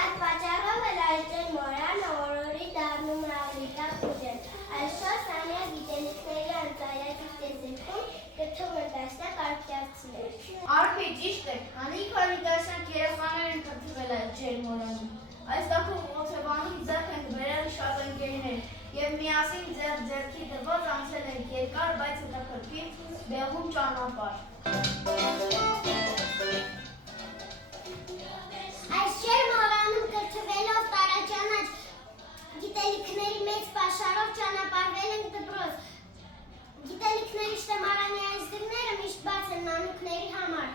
Այդ պատճառով էլ այստեղ մորանը օրորի դառնում է ավրիկա ուժեր։ Այսօր Սանյա գիտելիքների ընծայակի տեսիքում գտնում են տասնյակ արքայացիներ։ Արփի ճիշտ է, քանի տասնյակ երեխաներ են կրթվել այդ ջերմորանում։ Այս տակով Օթևանում ձեռք են բերել շատ ընկերներ և միասին ձեռքի դրված անցել են երկար, բայց հետաքրքիր բեղում ճանապարհ։ Այս ջերմորանում կրթվելով տարաճանաչ գիտելիքների մեծ պաշարով ճանապարհվել ենք դպրոց։ Գիտելիքների շտեմարանային դռները միշտ բաց են մանուկների համար։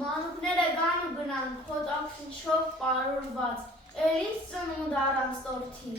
Մանուկները գան ու գնան, քոտ ակնչով պարուրված, էլ ինձ ծնունդ առանց տորթի։